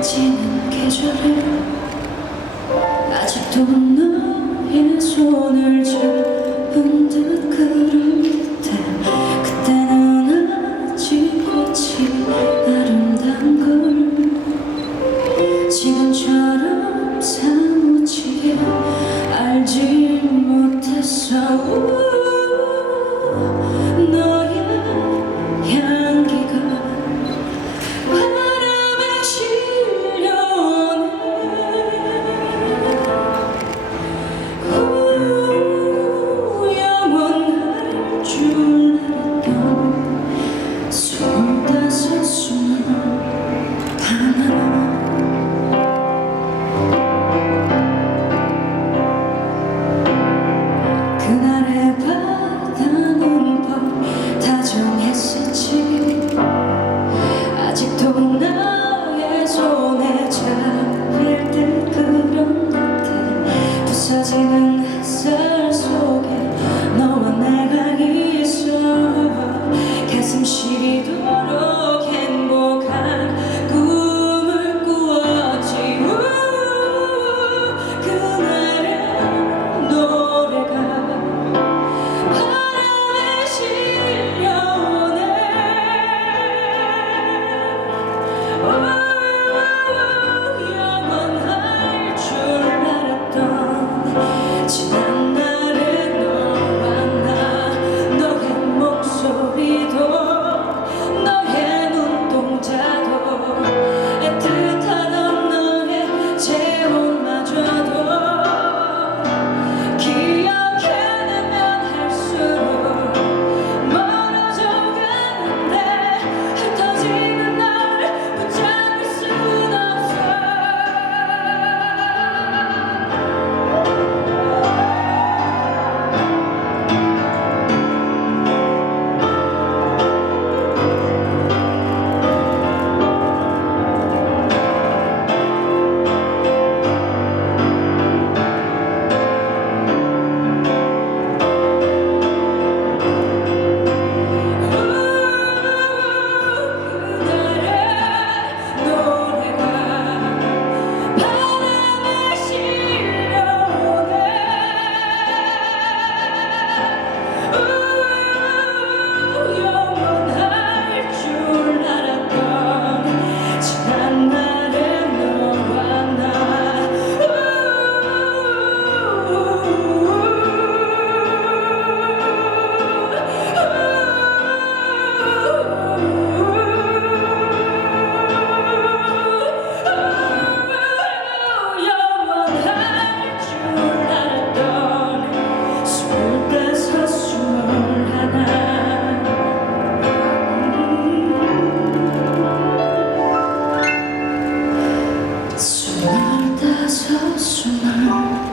지는 계절을 아직도 너의 손을 잡고 널 다섯 수만 하나.